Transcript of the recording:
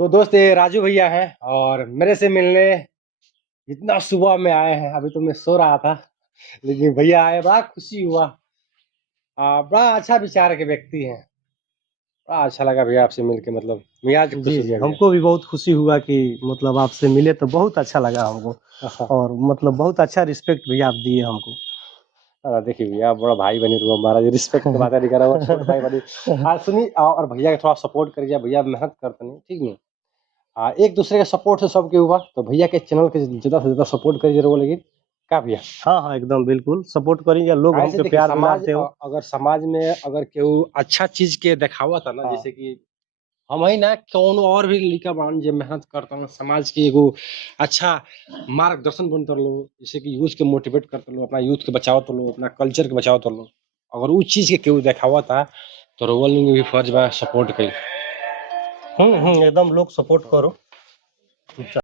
तो दोस्त ये राजू भैया हैं और मेरे से मिलने इतना सुबह में आए हैं। अभी तो मैं सो रहा था लेकिन भैया आए, बड़ा खुशी हुआ। बड़ा अच्छा विचार के व्यक्ति हैं। बड़ा अच्छा लगा भैया आपसे मिलके, मतलब मियाज जी खुश हो जी, गया भैया। हमको भी बहुत खुशी हुआ कि मतलब आपसे मिले तो बहुत अच्छा लगा हमको। और मतलब बहुत अच्छा रिस्पेक्ट भी आप दिए हमको। देखिए भैया, आप बड़ा भाई बनी रू हमारा, ये रिस्पेक्ट की बात नहीं कर रहा हूँ, छोटे भाई बनी। सुनिए, और भैया के थोड़ा सपोर्ट करिए, भैया मेहनत करते नहीं, ठीक नहीं। एक दूसरे के सपोर्ट से सबके हुआ, तो भैया के चैनल के ज्यादा से ज्यादा सपोर्ट करिए जरूर, लेकिन क्या भैया। हाँ हाँ, एकदम बिल्कुल सपोर्ट करेंगे, लोग ऐसे हमके देखिए, प्यार समाज दुलारते हो। अगर समाज में अगर केहू अच्छा चीज के देखावा था ना, हाँ जैसे कि हम ही ना, कौन और भी लड़का बान जे मेहनत करता हूँ समाज के एगो अच्छा मार्गदर्शन बनते लो, जैसे कि यूथ के मोटिवेट करते लो, अपना यूथ के बचाओ तो लो, अपना कल्चर के बचाओ तो लो। अगर उस चीज के केहू देखावा था तो रोवल में भी फर्ज बा सपोर्ट करी। एकदम लोग सपोर्ट करो।